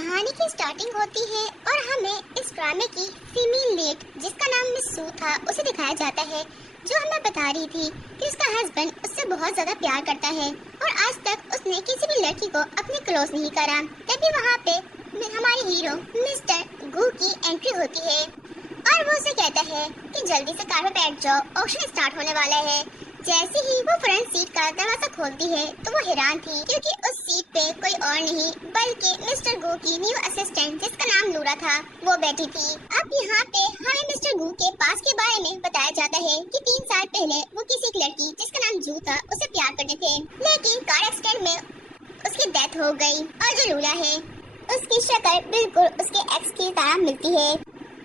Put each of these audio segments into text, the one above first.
कहानी की स्टार्टिंग होती है और हमें इस ड्रामे की फीमेल लीड जिसका नाम मिस सू था उसे दिखाया जाता है, जो हमें बता रही थी कि उसका हस्बैंड उससे बहुत ज्यादा प्यार करता है और आज तक उसने किसी भी लड़की को अपने क्लोज नहीं करा। तभी वहाँ पे हमारे हीरो मिस्टर गू की एंट्री होती है और वो उसे कहता है कि जल्दी से कार में बैठ जाओ, ऑक्शन स्टार्ट होने वाला है। जैसे ही वो फ्रंट सीट का दरवाजा खोलती है तो वो हैरान थी क्योंकि उस सीट पे कोई और नहीं बल्कि मिस्टर गू की न्यू असिस्टेंट जिसका नाम लूरा था वो बैठी थी। अब यहाँ पे हमें मिस्टर गू के पास के बारे में बताया जाता है कि 3 साल पहले वो किसी एक लड़की जिसका नाम जू था उसे प्यार करते थे, लेकिन कार एक्सीडेंट में उसकी डेथ हो गई और जो लूरा है उसकी शक्ल बिल्कुल उसके एक्स की तरह मिलती है।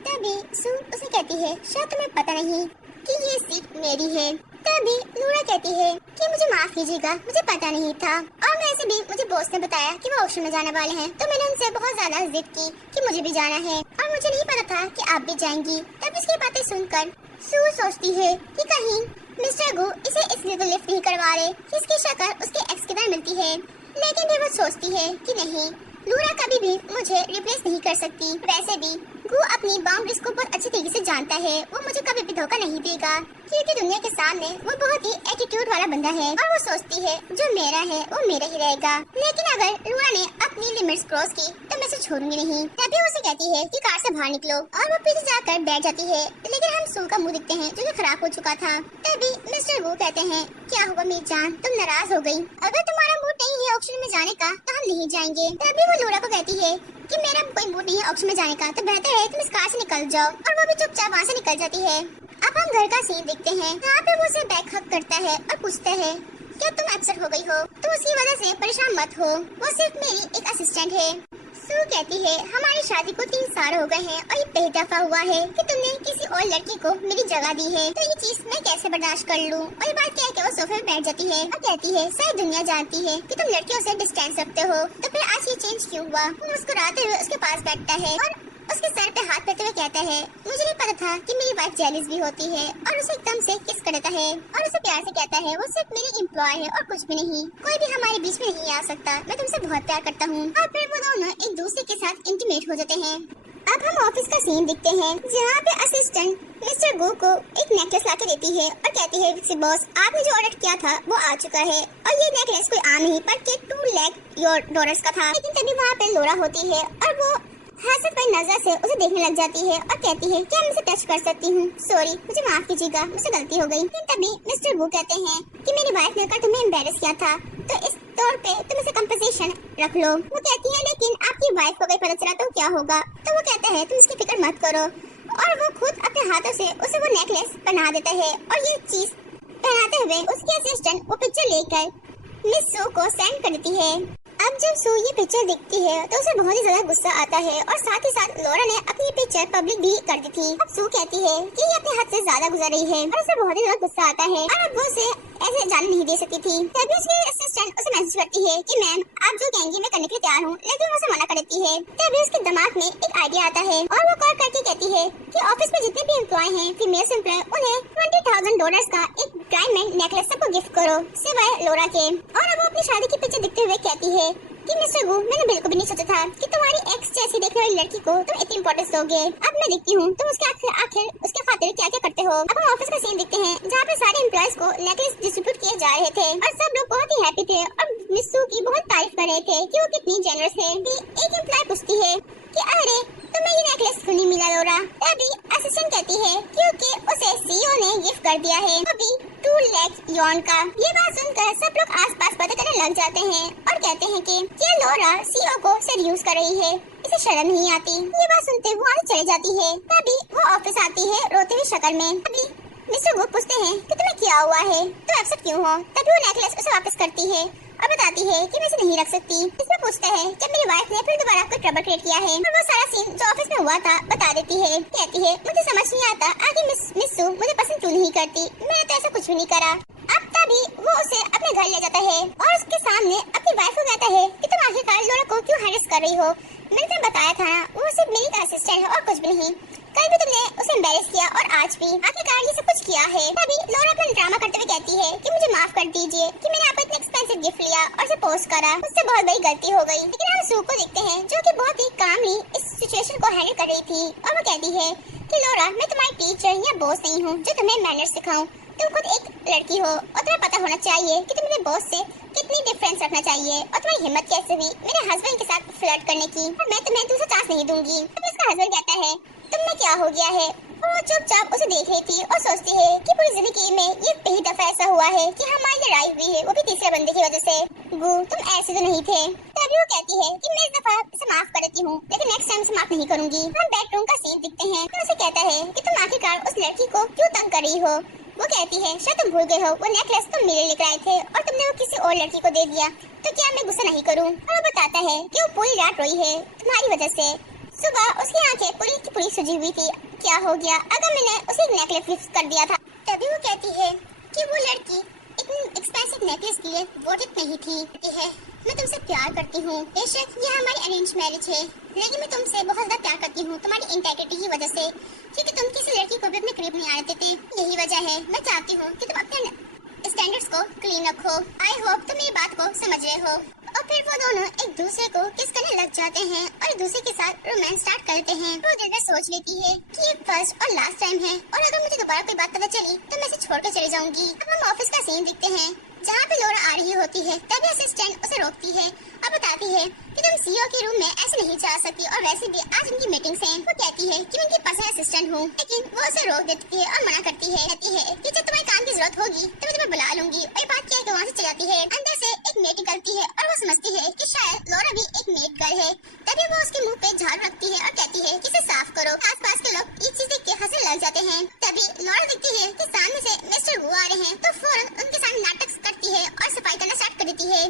तभी सू उसे कहती है शायद तुम्हें पता नहीं कि ये सीट मेरी है। तभी लूरा कहती है कि मुझे माफ कीजिएगा, मुझे पता नहीं था और वैसे भी मुझे बॉस ने बताया कि वो ऑक्शन में जाने वाले हैं तो मैंने उनसे बहुत ज्यादा जिद की कि मुझे भी जाना है और मुझे नहीं पता था कि आप भी जाएंगी। तब इसकी बातें सुनकर सू सोचती है कि कहीं मिस्टर गू इसे इसलिए तो लिफ्ट नहीं करवा रहे कि इसकी शक्ल उसके एक्स की तरह मिलती है, लेकिन फिर वो सोचती है कि नहीं, लूरा कभी भी मुझे रिप्लेस नहीं कर सकती। वैसे भी गू अपनी बाउंड्रीज को बहुत अच्छे तरीके से जानता है, वो मुझे कभी भी धोखा नहीं देगा क्योंकि दुनिया के सामने वो बहुत ही एटीट्यूड वाला बंदा है और वो सोचती है जो मेरा है वो मेरा ही रहेगा। लेकिन अगर लूरा ने अपनी लिमिट्स क्रॉस की तो मैं उसे छोड़ूंगी नहीं। तभी उसे कहती है कि कार से बाहर निकलो और वो पीछे जाकर बैठ जाती है, लेकिन हम सू का मुंह दिखते हैं जो कि खराब हो चुका था। तभी मिस्टर गू कहते हैं क्या हुआ मेरी जान, तुम नाराज हो गयी? अगर तुम्हारा मूड नहीं है ऑक्शन में जाने का तो हम नहीं जाएंगे। तभी वो लूरा को कहती है कि मेरा कोई मूड नहीं है ऑक्शन में जाने का, तो बेहतर है तुम इस कार से निकल जाओ और वो भी चुपचाप वहाँ से निकल जाती है। अब हम घर का सीन देखते हैं, यहाँ पे वो उसे बैक हक करता है और पूछता है क्या तुम अपसेट हो गई हो? तुम उसकी वजह से परेशान मत हो, वो सिर्फ मेरी एक असिस्टेंट है। सू कहती है हमारी शादी को 3 साल हो गए हैं और ये पहली दफा हुआ है कि तुमने किसी और लड़की को मेरी जगह दी है, तो ये चीज मैं कैसे बर्दाश्त कर लूं? और ये बात कह के वो सोफे पे बैठ जाती है और कहती है सारी दुनिया जानती है कि तुम लड़कियों से डिस्टेंस रखते हो, तो फिर आज ये चेंज क्यों हुआ? वो मुस्कुराते हुए उसके पास बैठता है और उसके सर पे हाथ फेरते हुए कहता है मुझे नहीं पता था कि मेरी वाइफ जेलिस भी होती है, और उसे एकदम से किस करता है और उसे प्यार से कहता है वो सिर्फ मेरी एम्प्लॉय है और कुछ भी नहीं, कोई भी हमारे बीच में नहीं आ सकता, मैं तुमसे बहुत प्यार करता हूँ। और फिर वो दोनों एक दूसरे के साथ इंटीमेट हो जाते हैं। अब हम ऑफिस का सीन देखते हैं जहाँ पे असिस्टेंट मिस्टर गो को एक नेकलेस लाके देती है और कहती है बॉस आपने जो ऑर्डर किया था वो आ चुका है, और ये नेकलेस कोई आम नहीं बल्कि 2 लाख डॉलर्स का था। लेकिन तभी वहाँ पे लोरा होती है और वो हंसत पर नजर से उसे देखने लग जाती है और कहती है क्या मैं उसे टच कर सकती हूँ? सॉरी मुझे माफ कीजिएगा, मुझसे गलती हो गई। लेकिन तभी मिस्टर गू कहते हैं कि मेरी वाइफ ने कल तुम्हें एम्बैरेस किया था, तो इस तौर पे तुम इसे कंपनसेशन रख लो। वो कहती है लेकिन आपकी वाइफ को कोई पता चला तो क्या होगा? तो वो कहता है तुम इसकी फिक्र मत करो, और वो खुद अपने हाथों से उसे वो नेकलेस पहना देता है। और ये चीज पहनाते हुए उसके असिस्टेंट वो पिक्चर लेकर मिस सू को सेंड कर देती है। अब जब सू ये पिक्चर देखती है तो उसे बहुत ही ज्यादा गुस्सा आता है और साथ ही साथ लोरा ने अपनी पिक्चर पब्लिक भी कर दी थी। अब सू कहती है कि ये अपने हद से ज्यादा गुजर रही है और उसे बहुत ही ज्यादा गुस्सा आता है और अब वो उसे ऐसे जाने नहीं दे सकती थी। तभी उसकी असिस्टेंट उसे मैसेज करती है कि मैम आप जो कहेंगी मैं करने के लिए तैयार हूँ, लेकिन वो उसे मना कर देती है। तभी उसके दिमाग में एक आइडिया आता है और वो कॉल करके कहती है कि ऑफिस में जितने भी एम्प्लॉय हैं फीमेल एम्प्लॉय उन्हें $20,000 का एक डायमंड नेकलेस सबको गिफ्ट करो सिवाय लोरा के। और अब वो अपनी शादी की पिक्चर देखते हुए कहती है कि मिस्टर गू मैंने बिल्कुल भी नहीं सोचा था कि तुम्हारी एक्स जैसी देखने वाली लड़की को तुम इतनी इंपॉर्टेंस दोगे। अब मैं देखती हूँ तुम उसके आखिर उसके खातिर क्या क्या करते हो। अब हम ऑफिस का सीन देखते हैं जहाँ पे सारे एम्प्लॉयज को नेकलेस डिस्ट्रीब्यूट किए जा रहे थे और सब लोग बहुत ही हैप्पी थे और मिस सू की बहुत तारीफ कर रहे थे कि वो कितनी जेनरस है। एक एम्प्लॉय पूछती है कि अरे तुम्हें ये नेकलेस क्यों नहीं मिला लोरा? तभी असिस्टेंट कहती है क्योंकि उसे सीईओ ने गिफ्ट कर दिया है अभी 2 लाख यॉन का। ये बात सुनकर सब लोग आसपास पता करने लग जाते हैं और कहते हैं कि ये लोरा सीईओ को सेड्यूस कर रही है, इसे शर्म नहीं आती। ये बात सुनते वो वहाँ चली जाती है। तभी वो ऑफिस आती है रोते हुए शक्ल में। तभी मिस्टर गो पूछते हैं कि तुम्हें क्या हुआ है, तुम अपसेट क्यों हो? तभी वो नेकलेस उसे वापस करती है और बताती है कि मैं इसे नहीं रख सकती। इसमें पूछता है जब मेरी वाइफ ने फिर दोबारा कोई ट्रबल क्रिएट किया है, और वो सारा सीन जो ऑफिस में हुआ था बता देती है। कहती है मुझे समझ नहीं आता आगे मिस सू मुझे पसंद क्यों नहीं करती, मैंने तो ऐसा कुछ भी नहीं करा। अब तभी वो उसे अपने घर ले जाता है और उसके सामने अपनी वाइफ को कहता है कि तुम आखिरकार लोरा को क्यों हैरेस कर रही हो? मैंने तुम्हें बताया था ना वो सिर्फ मेरी असिस्टेंट है और कुछ भी नहीं। कल भी तुमने उसे एम्बैरेस किया और आज भी आखिरकार ये सब कुछ किया है। तभी लोरा अपना ड्रामा करते हुए कहती है कि मुझे माफ कर दीजिए कि मैंने आपको इतना एक्सपेंसिव गिफ्ट लिया और उसे पोस्ट करा, मुझसे बहुत बड़ी गलती हो गई। लेकिन हम सू को देखते हैं जो कि बहुत ही को हैंडल कर रही थी और वो कहती है कि लोरा, मैं तुम्हारी टीचर या बॉस नहीं हूँ जो तुम्हें मैनर्स सिखाऊं। तुम खुद एक लड़की हो और तुम्हें पता होना चाहिए कि तुम्हें बॉस से कितनी डिफरेंस रखना चाहिए। और तुम्हारी हिम्मत कैसे हुई मेरे हस्बैंड के साथ फ्लर्ट करने की, और मैं तुम्हें दूसरा चांस नहीं दूंगी। तब इसका हस्बैंड कहता है तुम में क्या हो गया है, और वो चुपचाप उसे देख रही थी और सोचती है कि पूरी जिंदगी में ये पहली दफा ऐसा हुआ है कि हमारी लड़ाई हुई है, वो भी तीसरे बंदे की वजह से। गु, तुम ऐसे तो नहीं थे। तभी वो कहती है कि मैं इस दफा इसे माफ कर देती हूँ, लेकिन नेक्स्ट टाइम इसे माफ नहीं करूंगी। हम बेडरूम का सीन दिखते हैं तो उसे कहता है कि तुम आखिरकार उस लड़की को क्यों तंग कर रही हो। वो कहती है शायद तुम भूल गए हो वो नेकलेस तुम मेरे लेकर आए थे और तुमने वो किसी और लड़की को दे दिया, तो क्या मैं गुस्सा नहीं करूँ। और वो बताता है कि वो पूरी रात रोई है तुम्हारी वजह से। सुबह उसकी आंखें पूरी की पूरी सूजी हुई थी। क्या हो गया अगर मैंने उसे एक नेकलेस गिफ्ट कर दिया था। तभी वो कहती है कि वो लड़की इतनी एक्सपेंसिव नेकलेस के लिए वर्थ नहीं थी। कहती है मैं तुमसे प्यार करती हूँ, बेशक ये हमारी अरेंज मैरिज है, लेकिन मैं तुमसे बहुत ज्यादा प्यार करती हूँ तुम्हारी इंटेग्रिटी की वजह से, क्योंकि तुम किसी लड़की को भी अपने करीब नहीं आने देते। यही वजह है मैं चाहती हूँ कि तुम अपने स्टैंडर्ड्स को क्लीन रखो। आई होप तुम मेरी बात को समझ रहे हो। और फिर वो दोनों एक दूसरे को किस करने लग जाते हैं और एक दूसरे के साथ रोमांस स्टार्ट करते हैं। वो दिल में सोच लेती है कि ये फर्स्ट और लास्ट टाइम है, और अगर मुझे दोबारा कोई बात पता चली तो मैं इसे छोड़कर चले जाऊंगी। अब हम ऑफिस का सीन दिखते हैं जहाँ पे लोरा आ रही होती है। तभी असिस्टेंट उसे रोकती है और बताती है कि तुम सीईओ के रूम में ऐसे नहीं जा सकती, और वैसे भी आज उनकी मीटिंग्स हैं। वो कहती है कि मैं उनकी पर्सनल असिस्टेंट हूँ, लेकिन वो उसे रोक देती है और मना करती है। कहती है कि जब तुम्हें काम की जरूरत होगी तो मैं तुम्हें बुला लूंगी। और ये बात क्या है कि वहाँ से चली जाती है। अंदर से एक मेड निकलती है और वो समझती है कि शायद लोरा भी एक मेड गर्ल है। तभी वो उसके मुंह पे झाड़ू रखती है और कहती है कि इसे साफ करो। आसपास के लोग ये चीज देख के हंसने लग जाते हैं। तभी लोरा दिखती है कि सामने से मिस्टर गु आ रहे हैं, तो फौरन उनके सामने नाटक करती है और सफाई करना स्टार्ट कर देती है।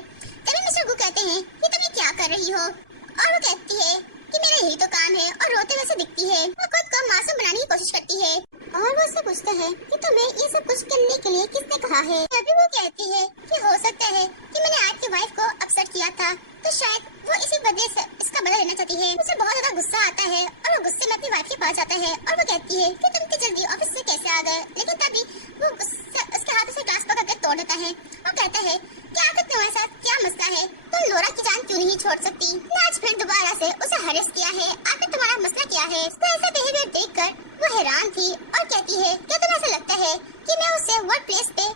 तभी मिस्टर गु कहते हैं कि तुम ये क्या कर रही हो, और वो कहती है कि मेरा यही तो काम है, और रोते हुए से दिखती है। वो खुद को मासूम बनाने की कोशिश करती है और वो उससे पूछता है कि तुम्हें ये सब कुछ करने के लिए किसने कहा है। तभी वो कहती है कि हो सकता है कि मैंने आपकी वाइफ को अपसेट किया था, तो शायद वो इसी बदले से इसका बदला लेना चाहती है। उसे बहुत ज्यादा गुस्सा आता है और वो गुस्से में अपनी वाइफ के पास जाता है और वो कहती है कि तुम इतनी जल्दी ऑफिस से कैसे आ गए। लेकिन तभी वो उसके हाथ से ग्लास पकड़ कर तोड़ देता है और कहता है कि आखिर तुम्हारे साथ क्या मसला है, तुम लोरा की जान क्यों नहीं छोड़ सकती। आज फिर दोबारा से उसे हरेस किया है, आखिर तुम्हारा मसला क्या है। उसका ऐसा बिहेवियर देखकर वो हैरान थी और कहती है क्या तुम्हें ऐसा लगता है कि मैं उससे वर्क प्लेस पे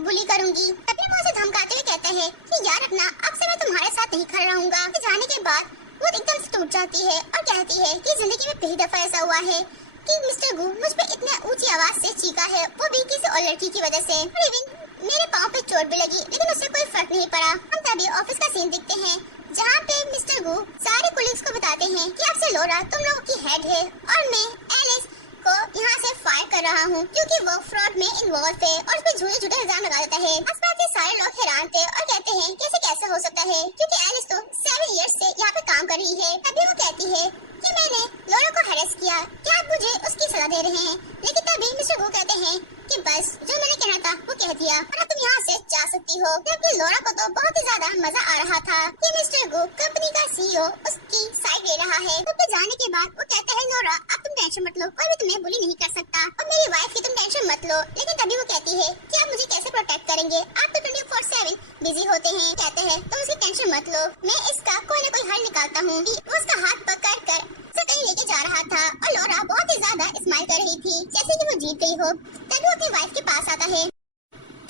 बुली करूंगी। तभी वो उसे धमकाते हुए कहता है कि यार अपना अब से मैं तुम्हारे साथ नहीं खड़ा रहूंगा। जाने के बाद वो एकदम से टूट जाती है और कहती है कि जिंदगी में पहली दफा ऐसा हुआ है कि मिस्टर गु मुझ पे इतने ऊंची आवाज से चीखा है, वो भी किसी और लड़की की वजह से। और इवन मेरे पाँव पे चोट भी लगी, लेकिन उससे कोई फर्क नहीं पड़ा। हम तभी ऑफिस का सीन देखते हैं जहाँ पे मिस्टर गु सारे कोलिग्स को बताते हैं कि अब से लोरा तुम लोगों की हेड है और मैं एलिस को यहाँ से फायर कर रहा हूँ क्योंकि वो फ्रॉड में इन्वॉल्व थे, और उसपे झूठे झूठे इल्जाम लगा देता है। आसपास के सारे लोग हैरान थे और कहते हैं कैसे कैसे हो सकता है, क्योंकि एलिस तो 7 इयर्स से यहाँ पे काम कर रही है। तभी वो कहती है कि मैंने लोरा को हैरेस किया, क्या आप मुझे उसकी सजा दे रहे हैं। लेकिन तभी मिस्टर गु कहते हैं कि बस जो मैंने कहना था वो कह दिया और अब तुम यहाँ से जा सकती हो। जबकि लोरा को तो बहुत ही ज्यादा मजा आ रहा था कि मिस्टर गु कंपनी का सीईओ उसकी साइड ले रहा है। तो जाने के बाद वो कहता है लोरा अब तुम टेंशन मत लो, कोई भी तुम्हें बुली नहीं कर सकता, और मेरी वाइफ की तुम टेंशन मत लो। लेकिन तभी वो कहती है कि आप मुझे कैसे प्रोटेक्ट करेंगे, आप तो 24/7 बिजी होते हैं। कहते हैं तुम उसकी टेंशन मत लो, मैं इसका कोई न कोई हल निकालता हूँ। वो उसका हाथ पकड़ कर कहीं लेके जा रहा था और लोरा बहुत ही ज्यादा स्माइल कर रही थी जैसे कि वो जीत गई हो। तभी वो अपनी वाइफ के पास आता है।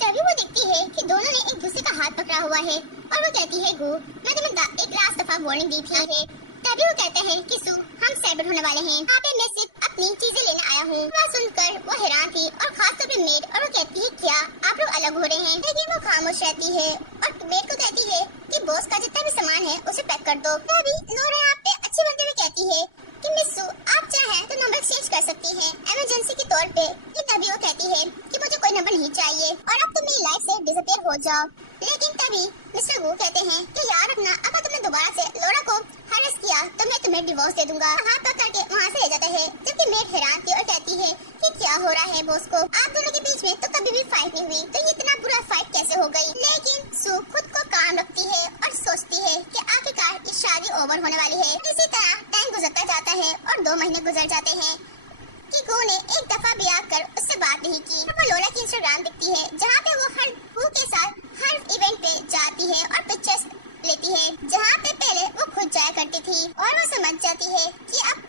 तभी वो देखती है कि दोनों ने एक दूसरे का हाथ पकड़ा हुआ है और वो कहती है गु मैं तुम्हें एक लास्ट दफा वार्निंग दी थी। तभी वो कहते हैं कि सु हम सेपरेट होने वाले हैं, यहाँ पे मैं सिर्फ अपनी चीजें लेने आया हूँ। वह सुनकर वो हैरान थी और खासतौर पे मेड, और वो कहती है क्या आप लोग अलग हो रहे हैं। लेकिन वो खामोश रहती है और मेड को कहती है कि बॉस का जितना भी सामान है उसे पैक कर दो। तभी लोरा यहाँ पे अच्छे बनते हुए कहती है कि मिस सु आप चाहे तो नंबर एक्सचेंज कर सकती हैं इमरजेंसी के तौर पे। तभी वो कहती है कि मुझे कोई नंबर नहीं चाहिए और अब तुम मेरी लाइफ से डिसअपीयर हो जाओ। लेकिन तभी मिस्टर गु कहते हैं कि यार रखना अगर तुमने दोबारा से लोरा को हैरेस किया तो मैं तुम्हें डिवोर्स दे दूंगा। हाथ पकड़ के वहाँ से ले जाता है। जबकि मेड हैरान थी और कहती है कि क्या हो रहा है बॉस को, आप दोनों के बीच में तो कभी भी फाइट नहीं हुई, तो ये इतना बुरा फाइट कैसे हो गई। लेकिन सु खुद को काम रखती है और सोचती है कि आखिरकार ये शादी ओवर होने वाली है। इसी तरह टाइम गुजरता जाता है और 2 महीने गुजर जाते हैं कि गु ने एक दफा भी आकर उससे बात नहीं की। वो लोरा की इंस्टाग्राम दिखती है जहाँ पे वो हर गु के साथ हर इवेंट पे जाती है और पिक्चर्स लेती है, जहाँ पे पहले वो खुद जाया करती थी। और वो समझ जाती है कि अब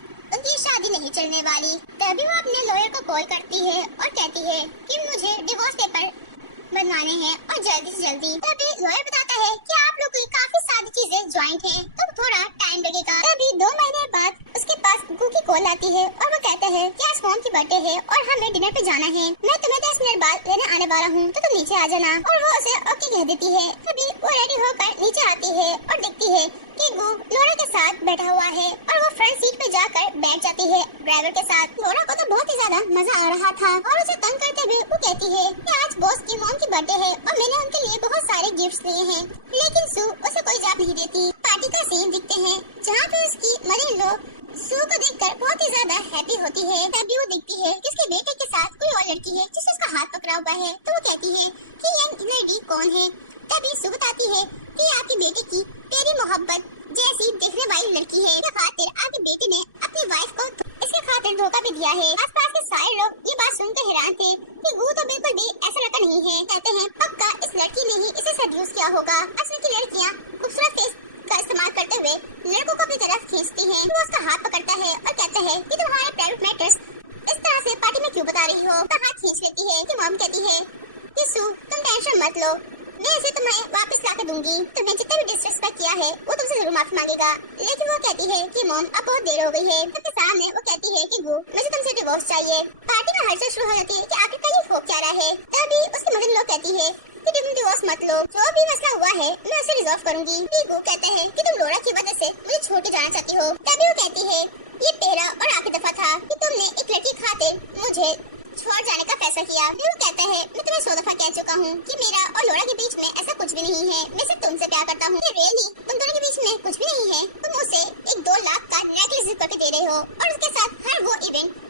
शादी नहीं चलने वाली। तभी वो अपने लॉयर को कॉल करती है और कहती है कि मुझे डिवोर्स पेपर बनवाने हैं और जल्दी से जल्दी। तभी लॉयर बताता है कि आप लोग की काफी सारी चीजें ज्वाइंट हैं, तो थोड़ा टाइम लगेगा। तभी 2 महीने बाद उसके पास गु की कॉल आती है और वो कहता है कि आज मॉम की बर्थडे है और हमें डिनर पे जाना है, मैं तुम्हें 10 मिनट बाद लेने आने वाला हूँ, तो तुम नीचे आ जाना। और वो उसे ओके कह देती है। तभी वो रेडी होकर नीचे आती है और देखती है कि गु लोरा के साथ बैठा हुआ है और वो फ्रंट सीट पे जाकर बैठ जाती है ड्राइवर के साथ। लोरा को तो बहुत ही ज्यादा मजा आ रहा था और उसे तंग करते हुए वो कहती है कि आज बॉस की मॉम की बर्थडे है और मैंने उनके लिए बहुत सारे गिफ्ट्स लिए हैं। लेकिन सू उसे कोई जवाब नहीं देती। पार्टी का सीन दिखते हैं जहाँ पे उसकी मदर इन लॉ सू को देखकर बहुत ही ज्यादा हैप्पी होती है। तभी वो देखती है कि उसके बेटे के साथ कोई और लड़की है जिसने उसका हाथ पकड़ा हुआ है, तो वो कहती है कि यंग लेडी कौन है। तभी सू बताती है कि आपके बेटे की तेरी मोहब्बत जैसी दिखने वाली लड़की है। इसके खातिर आपके बेटे ने अपनी वाइफ को इसके खातिर धोखा भी दिया है। आसपास के सारे लोग ये बात सुनकर हैरान थे कि गु तो बिल्कुल भी ऐसा लड़का नहीं है। कहते हैं पक्का इस लड़की ने ही इसे सेड्यूस किया होगा। आजकल की लड़कियाँ खूबसूरत फेस का इस्तेमाल करते हुए लड़कों को अपनी तरफ खींचती हैं। वो उसका हाथ पकड़ता है और कहता है कि तुम्हारे प्राइवेट मैटर्स इस तरह से पार्टी में क्यों बता रही हो। उसका हाथ खींच लेती है कि मॉम कहती है कि सू तुम टेंशन मत लो, मैं इसे तुम्हें वापस ला कर दूंगी। तुमने जितना भी डिसरिस्पेक्ट किया है वो तुमसे जरूर माफी मांगेगा। लेकिन वो कहती है कि मॉम अब बहुत देर हो गई है। सबके सामने वो कहती है कि गु मुझे तुमसे डिवोर्स चाहिए। पार्टी में हलचल शुरू हो जाती है कि आखिर कल हो क्या रहा है। तभी उसकी मदर इन लॉ कहती है कि तुम डिवोर्स मत लो, जो भी मसला हुआ है मैं उसे रिजॉल्व करूंगी। गु कहता है कि तुम लोरा की वजह से मुझे छोड़ के जाना चाहती हो। तभी वो कहती है ये पहला और आखिरी दफा था कि तुमने एक लड़की खातिर मुझे छोड़ जाने का फैसला किया। वो कहता है मैं तुम्हें 100 दफा कह चुका हूँ कि मेरा और लोरा के बीच में ऐसा कुछ भी नहीं है, मैं सिर्फ तुमसे प्यार करता हूँ। रियली तुम दोनों के बीच में कुछ भी नहीं है। तुम उसे एक 2 लाख का नेकलेस करके दे रहे हो और उसके साथ हर वो इवेंट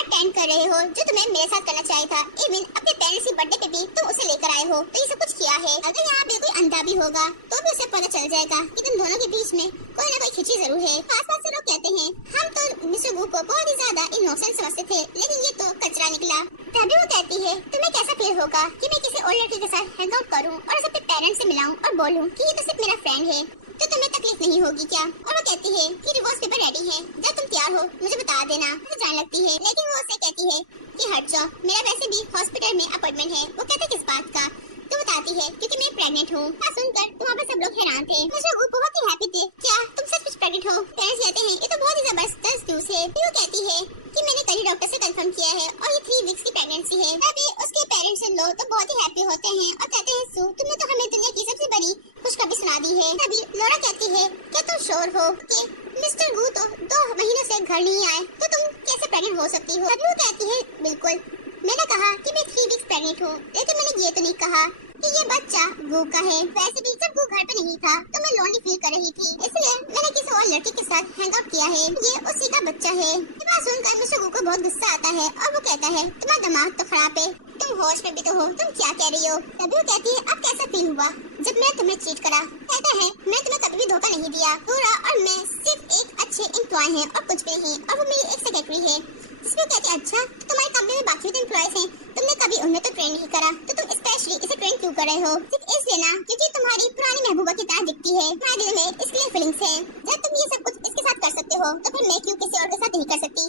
अटेंड कर रहे हो जो तुम्हें मेरे साथ करना चाहिए था। इवन अपने पेरेंट्स की बर्थडे पे भी तुम उसे लेकर आए हो, तो ये सब कुछ किया है। अगर यहाँ पे कोई अंधा भी होगा तो भी उसे पता चल जाएगा कि तुम दोनों के बीच में कोई ना कोई खिंची जरूर है। आसपास से लोग कहते हैं हम तो मिस्टर गु को बहुत ही ज्यादा इनोसेंट समझते थे, लेकिन ये तो कचरा निकला। तभी वो कहती है तुम्हें कैसा फील होगा कि मैं किसी और लड़की के साथ हैंग आउट करूँ और उसे अपने पेरेंट्स से मिलाऊं और बोलूं कि ये तो सिर्फ मेरा फ्रेंड है, तो तुम्हें तकलीफ नहीं होगी क्या। और वो कहती है कि डिवोर्स पेपर रेडी है, जब तुम तैयार हो मुझे बता देना। वो जाने लगती है, लेकिन वो उसे कहती है कि हट जाओ, मेरा वैसे भी हॉस्पिटल में अपॉइंटमेंट है। वो कहते किस बात का, तो बताती है क्योंकि मैं प्रेग्नेंट हूँ। सुनकर वहाँ पर सब लोग हैरान थे। मुझे वो बहुत ही हैप्पी थे। क्या तुम सच कुछ प्रेग्नेंट हो। पेरेंट्स कहते हैं ये तो बहुत ही जबरदस्त न्यूज़ है। वो कहती है कि मैंने कल डॉक्टर से कंफर्म किया है और ये 3 वीक्स की प्रेगनेंसी है। तभी उसके पेरेंट्स इन लोग तो बहुत ही हैप्पी होते हैं और कहते हैं सू तुमने तो हमें दुनिया की सबसे बड़ी खुशखबरी सुना दी है। तभी लोरा कहती है क्या तुम श्योर हो कि मिस्टर गु तो 2 महीनों से घर नहीं आए, तो तुम कैसे प्रेग्नेंट हो सकती हो। तभी वो कहती है बिल्कुल, मैंने कहा कि मैं 3 वीक्स प्रेग्नेंट हूँ, लेकिन मैंने ये तो नहीं कहा कि ये बच्चा गु का है। वैसे भी जब गु घर पे नहीं था तो मैं लोनली फील कर रही थी, इसलिए मैंने किसी और लड़की के साथ हैंग आउट किया है। ये उसी का बच्चा है। ये बात सुनकर मिस्टर गु को बहुत गुस्सा आता है और वो कहता है तुम्हारा दिमाग तो खराब है, तुम होश में भी तो हो, तुम क्या कह रही हो। तभी वो कहती है अब कैसा फील हुआ जब मैं तुम्हें चीट करा। कहता है मैं तुम्हें कभी भी धोखा नहीं दिया। पूरा और मैं सिर्फ एक अच्छे एम्प्लॉय हैं और कुछ भी नहीं, और वो मेरी एक सेक्रेटरी है। जिसमें कहते हैं अच्छा तो तुम्हारी कंपनी में बाकी तो एम्प्लॉयज हैं, तुमने कभी उन्हें तो ट्रेन नहीं करा, तो तुम स्पेशली इसे ट्रेन क्यों कर रहे हो। सिर्फ इसलिए ना क्योंकि तुम्हारी पुरानी महबूबा की तरह दिखती है। तुम्हारे दिल में इसके लिए फीलिंग्स हैं। जब तुम ये सब कुछ इसके साथ कर सकते हो तो फिर मैं क्यों किसी और के साथ नहीं कर सकती।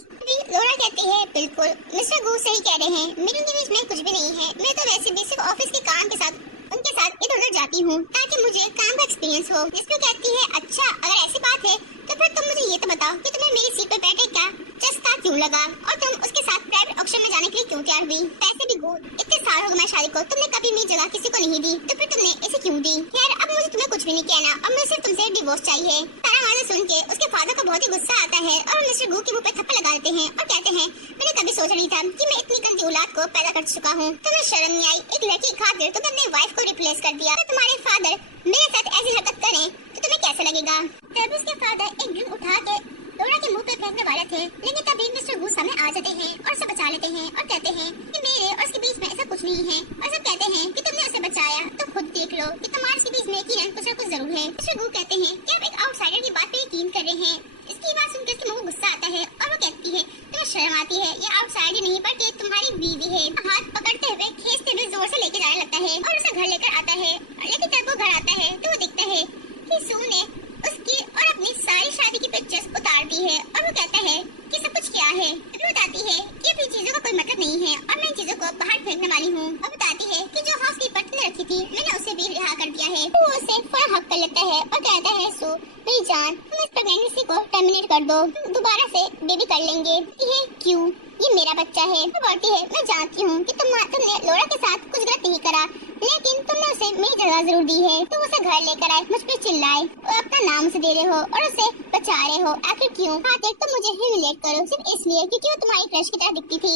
लोरा कहती है बिल्कुल मिस्टर गु सही कह रहे हैं, मेरे उनके बीच में कुछ भी नहीं है। मैं तो वैसे भी सिर्फ ऑफिस के काम के साथ उनके साथ इधर उधर जाती हूँ ताकि मुझे काम का एक्सपीरियंस हो। जिसको कहती है अच्छा अगर ऐसी बात है तो फिर तुम मुझे ये तो बताओ कि तुम्हें मेरी सीट पर बैठे क्या चस्का क्यों लगा और तुम उसके साथ प्राइवेट ऑक्शन में जाने के लिए क्यों तैयार हुई। पैसे भी गो इतने साल हो गए शादी को, तुमने कभी मेरी जगह किसी को नहीं दी, तो फिर तुमने इसे क्यों दी। खैर अब मुझे तुम्हें कुछ भी नहीं कहना और मुझे सिर्फ तुमसे डिवोर्स चाहिए। सारा मामला सुन के उसके फादर को बहुत ही गुस्सा आता है और मिस्टर गु के मुंह पे थप्पड़ लगा देते हैं और कहते हैं मैंने कभी सोचा नहीं था कि मैं इतनी गंदी औलाद को पैदा कर चुका हूँ। तुम्हें शर्म नहीं आई एक लड़की खातिर तुमने अपनी वाइफ को रिप्लेस कर दिया। तो तुम्हारे फादर मेरे साथ ऐसी हरकत करें तो तुम्हें कैसे लगेगा। तब उसके फादर एक ड्रिंक उठा के लोरा के मुंह पे फेंकने वाले थे, लेकिन तभी मिस्टर गु सामने आ जाते हैं और उसे बचा लेते हैं और कहते हैं कि मेरे और उसके बीच में ऐसा कुछ नहीं है। और सब कहते हैं कि तुमने उसे बचाया तो खुद देख लो कि तुम्हारे उसके बीच में यकीनन कुछ ना कुछ जरूर है। मिस्टर गु कहते हैं कि आप एक आउटसाइडर की बात पे यकीन कर रहे हैं। इसकी बात सुनकर उसके मुंह में गुस्सा आता है और वो कहती है तुम्हें शर्म आती है, ये आउटसाइडर नहीं बल्कि तुम्हारी बीवी है। हाथ पकड़ते हुए खींचते हुए जोर से लेके जाने लगता है और उसे घर लेकर आता है। लेकिन जब वो घर आता है तो वो दिखता है कि सू ने उसकी और अपनी सारी शादी की पिक्चर्स उतार दी है और वो कहता है कि सब कुछ क्या जान, तुम इस प्रेगनेंसी को टर्मिनेट कर दो, तुम दोबारा से बेबी कर लेंगे। ये क्यों? ये मेरा बच्चा है। वो बोलती है मैं जानती हूँ कि तुमने लोरा के साथ कुछ गलत नहीं करा, लेकिन तुमने उसे मेरी जगह जरूर दी है। तुम उसे घर लेकर आए, मुझ पे चिल्लाए और अपना नाम उसे दे रहे हो और उसे बचा रहे हो। आखिर क्यों? खातिर तुम मुझे ह्यूमिलिएट करो सिर्फ इसलिए क्योंकि वो तुम्हारी क्रश की तरह दिखती थी।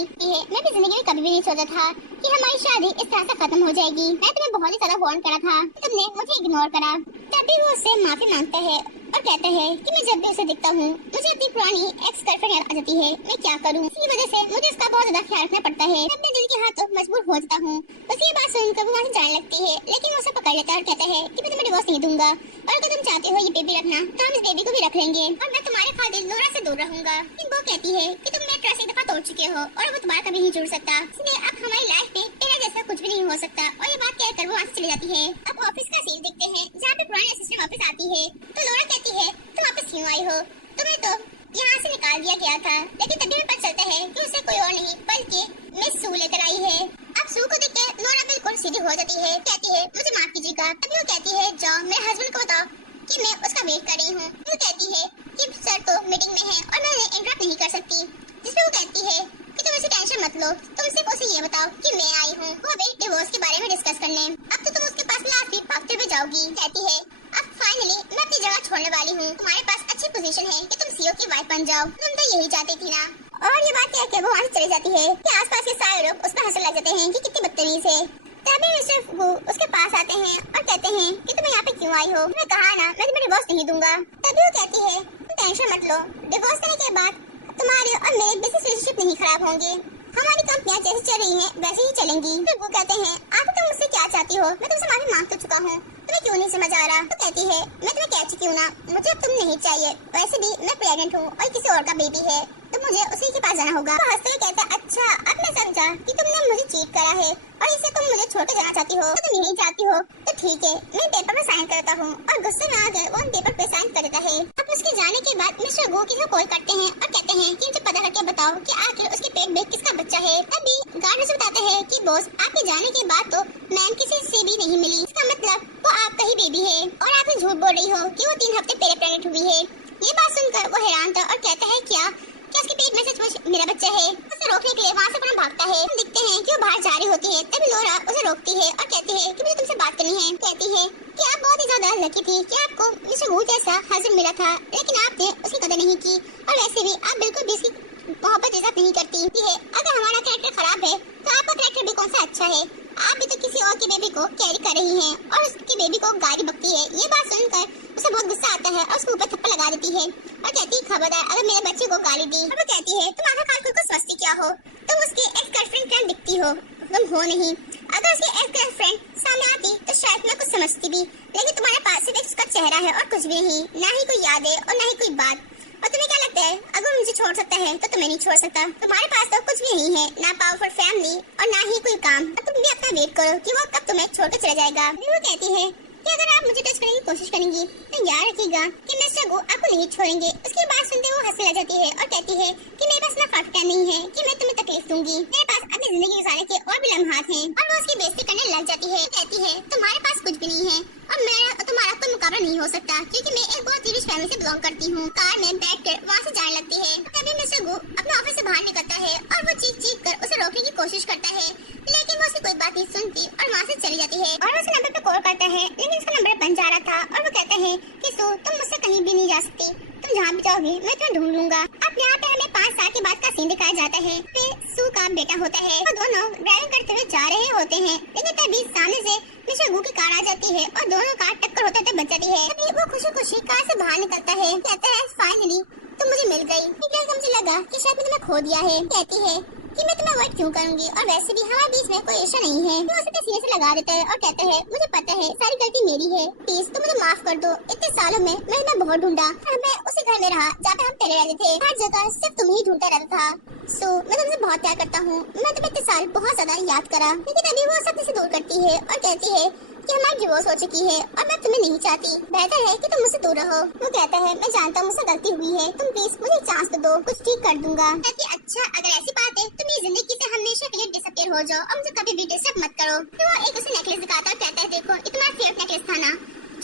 मैं भी जिंदगी में कभी भी नहीं सोचा था कि हमारी शादी इस तरह से खत्म हो जाएगी। मैं तुम्हें बहुत ही ज्यादा वार्न करा था, तुमने मुझे इग्नोर करा। तभी वो उससे माफी मांगता है और कहता है कि मैं जब भी उसे दिखता हूँ मुझे अपनी पुरानी एक्स गर्लफ्रेंड याद आ जाती है। मैं क्या करूँ? इसी वजह से मुझे उसका बहुत ज्यादा ख्याल रखना पड़ता है। मैं अपने दिल के हाथों मजबूर हो जाता हूँ। बस ये बात सुनकर वो वहाँ से जाने लगती है, लेकिन वो उसे पकड़ लेता है और कहता है कि मैं तुम्हें डिवोर्स नहीं दूंगा और अगर तुम चाहते हो ये बेबी रखना तो हम इस बेबी को भी रख लेंगे और मैं तुम्हारे खातिर लोरा से दूर रहूंगा। लेकिन वो कहती है कि तुम मेरा ट्रस्ट एक दफा तोड़ चुके हो और वो तुम्हारा कभी नहीं जुड़ सकता, इसलिए अब हमारी लाइफ में पहले जैसा कुछ भी नहीं हो सकता। और ये बात कहकर वो वहाँ से चली जाती है। अब ऑफिस का सीन देखते हैं जहाँ पे पुरानी असिस्टेंट वापस आती है तो लोरा कहती है तुम वापस क्यों आई हो? तुम्हें तो यहाँ से निकाल दिया गया था। लेकिन तभी भी पता चलता है कि उसे कोई और नहीं बल्कि मिस सू लेकर आई है। अब सू को देख के लोरा बिल्कुल सीधी हो जाती है, कहती है मुझे माफ कीजिएगा। तभी वो कहती है जाओ मेरे हस्बैंड को बताओ कि मैं उसका वेट कर रही हूँ। वो कहती है कि सर तो मीटिंग में है और मैं उन्हें इंटरप्ट नहीं कर सकती। जिसपे वो कहती है कि तुम ऐसी टेंशन मत लो, तुम सिर्फ उसे ये बताओ कि मैं आई हूँ वो अभी डिवोर्स के बारे में डिस्कस करने। अब तो तुम उसके पास लास्ट वीक भागते हुए जाओगी। कहती है अब फाइनली मैं अपनी जगह छोड़ने वाली हूँ, तुम्हारे पास अच्छी पोजीशन है कि तुम सीईओ की वाइफ बन जाओ, तुम तो यही चाहती थी ना। और ये बात कह के वो वहाँ से चली जाती है कि आसपास के सारे लोग उस पर हंसने लग जाते हैं कि कितनी बदतमीज है। तभी मिस्टर फुगू उसके पास आते हैं और कहते हैं कि तुम यहाँ पे क्यों आई हो? मैं कहा ना मैं तुम्हें डिवोर्स नहीं दूंगा। तभी वो कहती है तुम टेंशन मत लो, डिवोर्स करने के बाद तुम्हारे और मेरे बिजनेस रिलेशनशिप नहीं खराब होंगे, हमारी कंपनियां जैसे चल रही हैं वैसे ही चलेंगी। फिर वो कहते हैं आखिर तुम मुझसे क्या चाहती हो? मैं तुमसे माफी मांग तो चुका हूँ, तुम्हें क्यों नहीं समझ आ रहा? तो कहती है मैं तुम्हें कह चुकी हूँ ना, मुझे अब तुम नहीं चाहिए। वैसे भी मैं प्रेग्नेंट हूँ और किसी और का बेबी है तो मुझे उसी के पास जाना होगा। तो हंसते हुए कहता है अच्छा अब मैं समझा कि तुमने मुझे चीट करा है और इसे तुम मुझे छोड़ के जाना चाहती हो। तो तुम यही चाहती हो तो ठीक है, मैं पेपर पे साइन करता हूँ। और गुस्से में आकर वो पेपर पे साइन कर देता है। अब उसके जाने के बाद मिस्टर गो किसी को कॉल करते हैं और कहते हैं कि मुझे पता करके बताओ कि आखिर उसके पेट में किसका बच्चा है। तभी गार्ड उसे बताता है कि बॉस आपके जाने के बाद तो मैम किसी से भी नहीं मिली, इसका मतलब वो आपका ही बेबी है और आप झूठ बोल रही हो कि वो 3 हफ्ते पहले प्रेग्नेंट हुई है। ये बात सुनकर वो हैरान था और कहता है क्या उसके पेट में सचमुच मेरा बच्चा है? उसे रोकने के लिए वहाँ से अपना भागता है। हम दिखते हैं कि वो बाहर जा रही होती है। तभी लोरा उसे रोकती है और कहती है कि मुझे तुमसे बात करनी है। कहती है कि आप बहुत ही ज्यादा लकी थी कि आपको मिस्टर वू जैसा हस्बैंड मिला था, लेकिन आपने उसकी कदर नहीं की और वैसे भी आप बिल्कुल भी उसकी मोहब्बत इज्जत नहीं करती है। अगर हमारा कैरेक्टर खराब है तो आपका कैरेक्टर भी कौन सा अच्छा है? आप भी तो किसी और के बेबी को कैरी कर रही हैं और उसके बेबी को गाली बकती है। ये बात सुनकर उसे बहुत गुस्सा आता है और उसके ऊपर थप्पड़ लगा देती है और कहती है खबरदार अगर मेरे बच्चे को गाली दी। और वो कहती है तुम आखिरकार खुद को समझती क्या हो? तुम उसकी एक्स गर्लफ्रेंड क्या दिखती हो? तुम हो नहीं। अगर उसकी एक्स गर्लफ्रेंड सामने आती तो शायद मैं कुछ समझती भी, लेकिन तुम्हारे पास सिर्फ उसका चेहरा है और कुछ भी नहीं, ना ही कोई यादें और ना ही कोई बात। और तुम्हें क्या लगता है अगर मुझे छोड़ सकता है तो तुम्हें नहीं छोड़ सकता? तुम्हारे पास तो कुछ भी नहीं है, ना पावरफुल फैमिली और ना ही कोई काम। और तुम भी अपना वेट करो कि वो कब तुम्हें छोड़कर चला जाएगा। वो कहती है कि अगर आप मुझे टच करने की कोशिश करेंगी तो याद रखिएगा कि मिस्टर गो आपको नहीं छोड़ेंगे। उसकी बात सुनते वो हंसने लग जाती है और कहती है कि मेरे पास ना काफी टाइम नहीं है कि मैं तुम्हें तकलीफ दूंगी, मेरे पास अपनी जिंदगी गुजारने के और भी लम्हात हैं। और वो उसकी बेइज्जती करने लग जाती है। कहती है तुम्हारे पास कुछ भी नहीं है और मेरा तुम्हारा कोई मुकाबला नहीं हो सकता क्योंकि मैं एक बहुत रिच फैमिली से बिलोंग करती हूँ। कार में बैठकर वहाँ से जाने लगती है। तभी मिस्टर गो अपने ऑफिस से बाहर निकलता है और वो चीख कर उसे रोकने की कोशिश करता है, लेकिन वो उसकी कोई बात नहीं सुनती और वहाँ से चली जाती है। और उस नंबर पे कॉल करता है लेकिन उसका नंबर बन जा रहा था और वो कहता है कि सो तुम मुझसे कहीं भी नहीं जा सकती, तुम जहाँ भी जाओगी मैं तुम्हें ढूंढ लूंगा। अब यहाँ पे हमें 5 साल के बाद का सीन दिखाया जाता है। फिर सू का बेटा होता है, वो दोनों ड्राइविंग करते हुए जा रहे होते हैं, लेकिन तभी सामने से मिस्टर गू की कार आ जाती है और दोनों कार टक्कर होते हुए बच जाती है। तभी वो खुशी खुशी कार से बाहर निकलता है, कहता है फाइनली तुम मुझे मिल गई। लेकिन मुझे लगा कि शायद मैं तुम्हें खो दिया है। कहती है कि मैं तुम्हें अवॉइड क्यों करूंगी और वैसे भी हमारे बीच में कोई रिश्ता नहीं है। वो उसे सीने से लगा देता है और कहता है मुझे पता है सारी गलती मेरी है, प्लीज तुम मुझे माफ कर दो। इतने सालों में मैंने बहुत ढूंढा, मैं उसी घर में रहा जहाँ पे हम पहले रहते थे, हर जगह सिर्फ तुम ही ढूंढता रहता था। सो मैं तुमसे बहुत प्यार करता हूँ, मैं तुम्हें इतने साल बहुत ज्यादा याद करा। लेकिन अभी वो सब से दूर करती है और कहती है कि हमारी डिवोर्स हो चुकी है और मैं तुम्हें नहीं चाहती, बेहतर है कि तुम मुझसे दूर रहो। वो कहता है मैं जानता हूँ मुझसे गलती हुई है, तुम प्लीज मुझे चांस तो दो, कुछ ठीक कर दूंगा। कहती अच्छा अगर ऐसी बात है तो मेरी जिंदगी से हमेशा के लिए डिसअपीयर हो जाओ और मुझे कभी भी डिस्टर्ब मत करो। तो वो एक उसे नेकलेस दिखाता है, कहता है देखो ये तुम्हारा फेवरेट नेकलेस था ना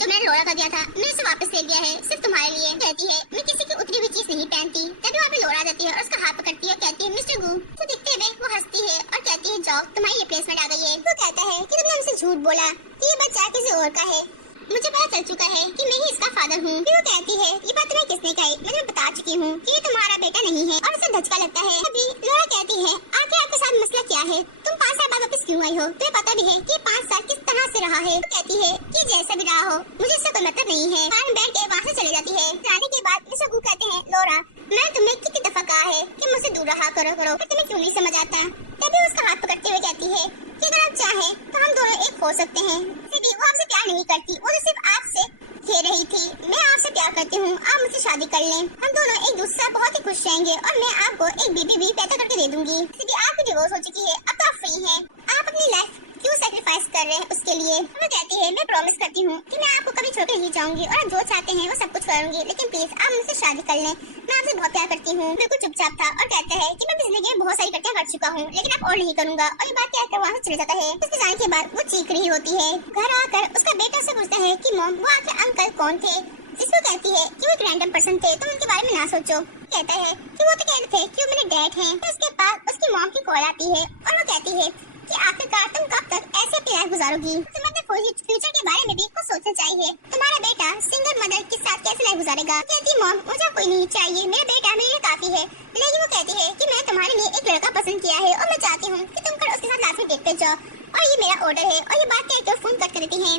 जो मैंने लोरा का दिया था मैंने उसे वापस ले लिया है सिर्फ तुम्हारे लिए। कहती है मैं किसी की उतरी हुई चीज नहीं पहनती। तभी वहाँ पे लोरा जाती है और उसका हाथ पकड़ती है और कहती है मिस्टर गू। तो दिखते हुए वो हंसती है और कहती है जाओ तुम्हारी रिप्लेसमेंट आ गई है। वो कहता है कि तुमने हमसे झूठ बोला कि ये बच्चा किसी और का है। मुझे पता चल चुका है कि मैं ही इसका फादर हूँ। फिर वो कहती है ये बात तुम्हें किसने कही? मैं तुम्हें बता चुकी हूँ कि ये तुम्हारा बेटा नहीं है और उसे धचका लगता है। अभी लोरा कहती है आखिर आपके साथ मसला क्या है? तुम 5 साल बाद वापस क्यों आई हो? तुम्हें पता भी है कि 5 साल किस तरह से रहा है। वो कहती है कि जैसा भी रहा हो मुझे इससे कोई मतलब नहीं है। कार में बैठ के वहाँ से चले जाती है। जाने के बाद मिस्टर गू कहते हैं लोरा मैं तुम्हें कितनी दफा कहा है कि मुझसे दूर रहा करो पर तुम्हें क्यों नहीं समझ आता? तभी उसका हाथ पकड़ते हुए कहती है कि अगर आप चाहें तो हम दोनों एक हो सकते हैं। फिर भी वो आपसे प्यार नहीं करती, वो तो सिर्फ आपसे खेल रही थी। मैं आपसे प्यार करती हूँ, आप मुझसे शादी कर लें। हम दोनों एक दूसरे से बहुत ही खुश रहेंगे और मैं आपको एक बेबी भी पैदा करके दे दूंगी। फिर भी आपकी डिवोर्स हो चुकी है, अब तो आप फ्री हैं। आप अपनी लाइफ क्यों सैक्रिफाइस कर रहे हैं उसके लिए? वो कहती है मैं प्रॉमिस करती हूँ कि मैं आपको कभी छोड़कर नहीं जाऊंगी और आप जो चाहते हैं वो सब कुछ करूंगी, लेकिन प्लीज आप मुझसे शादी कर लें। मैं आपसे बहुत प्यार करती हूँ। बिल्कुल चुपचाप था और कहता है कि मैं जिंदगी में बहुत सारी गलतियां कर चुका हूँ लेकिन अब और नहीं करूंगा। और ये बात कहकर वहाँ से चले जाता है। उसके जाने के बाद वो चीख रही होती है। घर आकर उसका बेटा से पूछता है कि मॉम वो आपके अंकल कौन थे? जिसको कहती है कि वो एक रैंडम पर्सन थे, तुम उनके बारे में ना सोचो। कहता है कि वो तो कह रहे थे कि वो मेरे डैड हैं। तो उसके बाद उसकी मॉम की कॉल आती है और वो कहती है कि आखिरकार तुम कब तक ऐसे अपनी लाइफ गुजारोगी? तुम्हें अपने फ्यूचर के बारे में भी कुछ सोचना चाहिए। तुम्हारा बेटा सिंगल मदर के साथ कैसे लाइफ गुजारेगा? कहती मॉम मुझे कोई नहीं चाहिए, मेरा बेटा मेरे लिए काफी है। लेकिन वो कहती है कि मैं तुम्हारे लिए एक लड़का पसंद किया है और मैं चाहती हूँ कि तुम कर उसके साथ लास्ट में देखते जाओ और ये मेरा ऑर्डर है। और ये बात कहकर फोन कट कर देती है।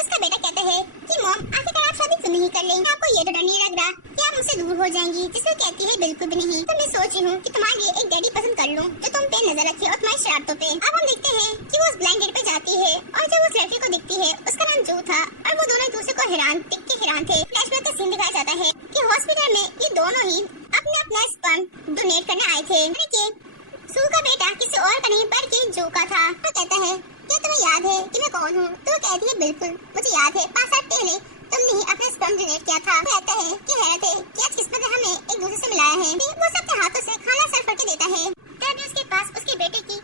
उसका बेटा कहता है कि मॉम आखिरकार आप शादी क्यों नहीं कर लेंगे? आपको ये तो डर नहीं लग रहा कि आप मुझसे दूर हो जाएंगी? जिसको कहती है बिल्कुल भी नहीं। तो मैं सोच रही हूँ कि तुम्हारे लिए एक डैडी पसंद कर लूँ जो तुम पे नजर रखे और तुम्हारी शरारतों पे। अब हम देखते हैं कि वो उस ब्लाइंड डेट पे जाती है और जब उस लड़के को दिखती है उसका नाम जू था और वो दोनों एक दूसरे को देख के हैरान थे। फ्लैशबैक का सीन दिखाया जाता है कि हॉस्पिटल में ये दोनों ही अपना स्पर्म डोनेट करने आए थे। सू का बेटा किसी और का नहीं बल्कि जू का था। वो कहता है क्या तुम्हें याद है कि मैं कौन हूँ? तो वो कहती है बिल्कुल मुझे याद है, 5 साल पहले तुमने ही अपना स्पर्म डोनेट किया था। कहता है कि हैरत है कि आज किस्मत ने हमें एक दूसरे से मिलाया है। वो सबके हाथों से खाना सर्व करके देता है। तभी उसके पास उसके बेटे की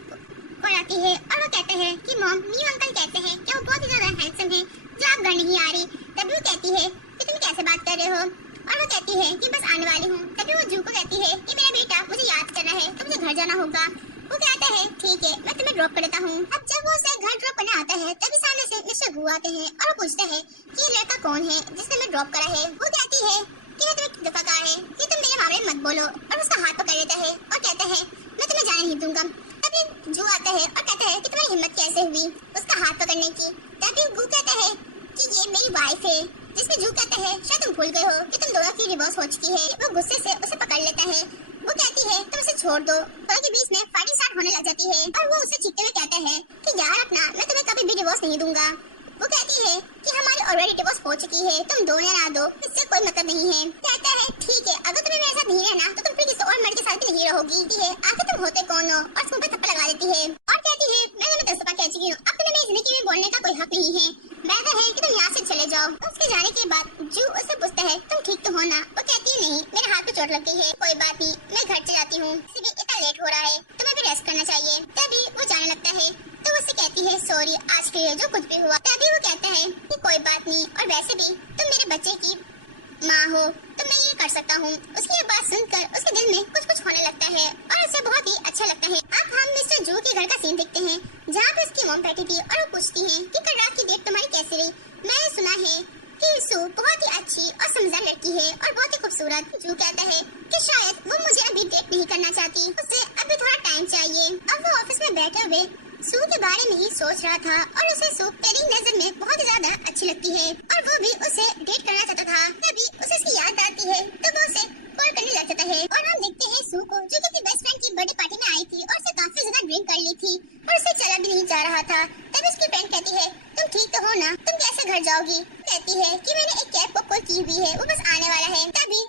कॉल आती है और वो कहते हैं कि मॉम न्यू अंकल कहते हैं कि वो बहुत ही ज्यादा हैंडसम है जो आप घर नहीं आ रही। तभी वो कहती है कि तुम कैसे बात कर रहे हो? और वो कहती है कि बस आने वाली हूँ। तभी वो जू को कहती है कि मेरा बेटा मुझे याद कर रहा है तो मुझे घर जाना होगा। वो कहता है ठीक है मैं तुम्हें ड्रॉप कर देता हूँ। अब जब वो उसे घर ड्रॉप करने आता है तभी सामने से मिस्टर गू आते हैं और वो पूछते हैं कि ये लड़का कौन है जिसने मैं ड्रॉप करा है? वो कहती है कि मैं तुम्हें दफा कहा है कि तुम मेरे मामले में मत बोलो और उसका हाथ पकड़ लेता है और कहता है मैं तुम्हें जाने नहीं दूंगा। तभी जू आता है और कहता है कि तुम्हारी हिम्मत कैसे हुई उसका हाथ पकड़ने की? तभी गू कहता है कि ये मेरी वाइफ है। जिसमें जू कहता है शायद तुम भूल गए हो कि तुम दोनों की डिवोर्स हो चुकी है। वो गुस्से से उसे पकड़ लेता है। वो कहती है तुम उसे छोड़ दो। दोनों के बीच में फाइटिंग स्टार्ट होने लग जाती है और वो उसे चीखते हुए कहता है कि यार अपना मैं तुम्हें कभी भी डिवोर्स नहीं दूंगा। वो कहती है कि हमारी ऑलरेडी डिवोर्स हो चुकी है, तुम दो या ना दो इससे कोई मतलब नहीं है। कहता है ठीक है अगर तुम्हें मेरे साथ नहीं रहना तो तुम फिर किसी और मर्द के साथ भी नहीं रहोगी। आखिर तुम होते कौन हो? और उसके ऊपर थप्पड़ लगा देती है और कहती है मैं तुम्हें 10 दफा कह चुकी हूँ, अब तुम्हें मेरी जिंदगी में बोलने का कोई हक नहीं है। बेहतर है कि तुम यहाँ से चले जाओ। उसके जाने के बाद जू उससे पूछता है तुम ठीक तो हो ना? वो कहती है नहीं मेरे हाथ पे चोट लग गई है, कोई बात नहीं मैं घर से जाती हूँ, इतना लेट हो रहा है तुम्हें भी रेस्ट करना चाहिए। तभी वो जाने लगता है तो उससे कहती है सॉरी आज के लिए जो कुछ भी हुआ। तभी वो कहता है कि कोई बात नहीं और वैसे भी तुम मेरे बच्चे की माँ हो तो मैं ये कर सकता हूँ। उसकी ये बात सुनकर उसके दिल में कुछ कुछ होने लगता है और उसे बहुत ही अच्छा लगता है। अब हम मिस्टर जू के घर का सीन देखते हैं जहाँ पे उसकी मॉम बैठी थी और वो पूछती है कि कल रात की डेट तुम्हारी कैसी रही? मैंने सुना है कि सू बहुत ही अच्छी और समझदार लड़की है और बहुत ही खूबसूरत। जू कहता है कि शायद वो मुझे अभी डेट नहीं करना चाहती, उसे अभी थोड़ा टाइम चाहिए। अब वो ऑफिस में बैठे हुए सू के बारे में ही सोच रहा था और उसे सू पहली नजर में बहुत ही ज्यादा अच्छी लगती है और वो भी उसे डेट करना चाहता था। तभी उसे उसकी याद आती है तो वो उसे कॉल करने लग जाता है और हम देखते हैं सू को जो कि अपनी बेस्ट फ्रेंड की बर्थडे पार्टी में आई थी और उसे काफी ज्यादा ड्रिंक कर ली थी और उसे चला भी नहीं जा रहा था। तभी उसकी फ्रेंड कहती है तुम ठीक तो हो ना? तुम कैसे घर जाओगी? कहती है कि मैंने एक कैब को कॉल की हुई है, वो बस आने वाला है। तभी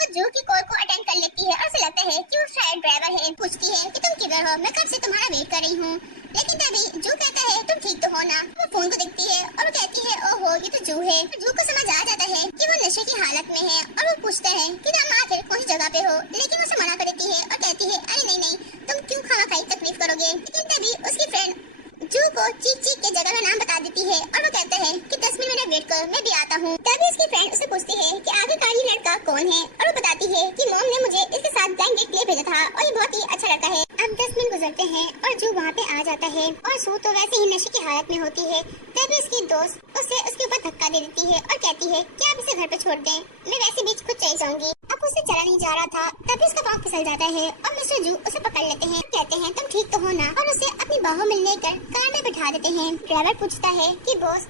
वो जू की कॉल को अटेंड कर लेती है और उसे लगता है कि वो शायद ड्राइवर है। पूछती है कि तुम किधर हो? मैं कब से तुम्हारा वेट कर रही हूँ। लेकिन तभी जू कहता है तुम ठीक तो हो ना? वो फोन को देखती है और वो कहती है ओहो ये तो जू है। जू को समझ आ जाता है कि वो नशे की हालत में है और वो पूछता है कि तुम आखिर कौन सी जगह पे हो? लेकिन उसे मना कर देती है और कहती है अरे नहीं नहीं तुम क्यों खामखा तकलीफ करोगे। लेकिन तभी उसकी फ्रेंड जू को चीख चीख के जगह का नाम बता देती है और वो कहता है कि 10 मिनट में वेट चलो मैं भी आता हूँ। तभी उसकी फ्रेंड उससे पूछती है कि आखिरकार ये लड़का कौन है, और वो बताती है कि मॉम ने मुझे इसके साथ ब्लाइंड डेट के लिए भेजा था और ये बहुत ही अच्छा लड़का है। अब 10 मिनट गुजरते हैं और जू वहाँ पे आ जाता है और सू तो वैसे ही नशे की हालत में होती है। तभी उसकी दोस्त उसे उसके ऊपर धक्का दे देती है और कहती है कि आप इसे घर पे छोड़ दें, मैं वैसे भी खुद चली जाऊंगी। अब उससे चला नहीं जा रहा था, तभी उसका पाँव फिसल जाता है और मिस्टर जू उसे पकड़ लेते हैं, कहते हैं तुम ठीक तो हो ना, और उसे अपनी बाहों में लेकर कार में बिठा देते हैं। ड्राइवर पूछता है कि बॉस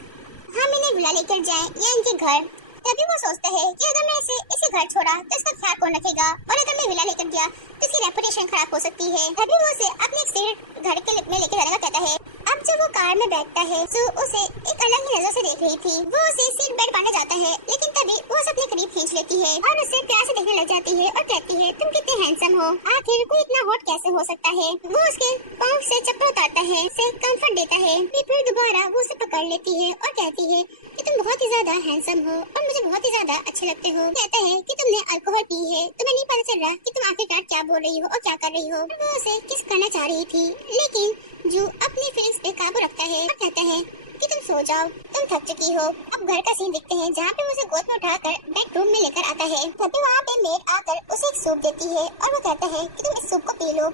हम इन्हें विला लेकर जाएं या इनके घर। तभी वो सोचता है कि अगर मैं इसे घर छोड़ा तो इसका ख्याल कौन रखेगा, और अगर मैं विला लेकर गया तो इसकी रेपुटेशन खराब हो सकती है। तभी वो उसे अपने एक सीट घर के में लेकर जाने का कहता है। अब जब वो कार में बैठता है तो उसे एक अलग ही नजर से देख रही थी। वो उसे सीट बेल्ट बांधना चाहता है, लेकिन तभी वो उसे अपने करीब खींच लेती है और उसे प्यार से देखने लग जाती है और कहती है तुम कितने हैंडसम हो, आखिर कोई इतना हॉट कैसे हो सकता है। वो उसके पाँव से चप्पल उतारता है, उसे कंफर्ट देता है, फिर दोबारा वो उसे पकड़ लेती है और कहती है कि तुम बहुत ही ज्यादा हैंडसम हो और मुझे बहुत ही ज्यादा अच्छे लगते हो। कहता है कि तुमने अल्कोहल पी है, तुम्हें नहीं पता चल रहा कि तुम आखिरकार क्या बोल रही हो और क्या कर रही हो। वो उसे किस करना चाह रही थी, लेकिन जो अपनी फीलिंग्स पे काबू रखता है और कहता है कि तुम सो जाओ, तुम थक चुकी हो। अब घर का सीन दिखते हैं जहाँ पे उसे गोद में उठाकर बेडरूम में लेकर आता है। तभी वहाँ पे मेड आकर उसे एक सूप देती है और वो कहता है कि तुम इस सूप को पी लो,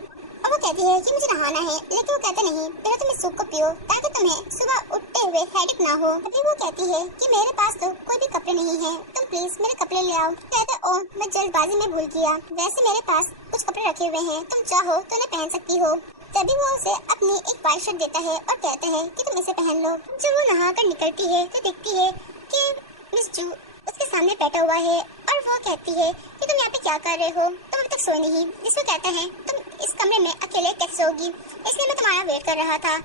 और वो कहती है कि मुझे नहाना है, लेकिन वो कहता नहीं, पहले तुम इस सूप को पियो ताकि तुम्हें सुबह उठते हुए हेडेक ना हो। तभी वो कहती है कि मेरे पास तो कोई भी कपड़े नहीं है, तुम प्लीज मेरे कपड़े ले आओ। कहता ओ मैं जल्दबाजी में भूल गया, वैसे मेरे पास कुछ कपड़े रखे हुए हैं, तुम चाहो तो उन्हें पहन सकती हो। तभी वो उसे अपनी एक वाइट शर्ट देता है और कहता है कि तुम इसे पहन लो। जब वो नहा कर निकलती है तो दिखती है कि मिस जू उसके सामने बैठा हुआ है और वो कहती है कि तुम यहाँ पे क्या कर रहे हो, तुम अभी तक सोए नहीं। जिसको कहता है तुम इस कमरे में अकेले कैसे सोगी, इसलिए मैं तुम्हारा वेट कर रहा था।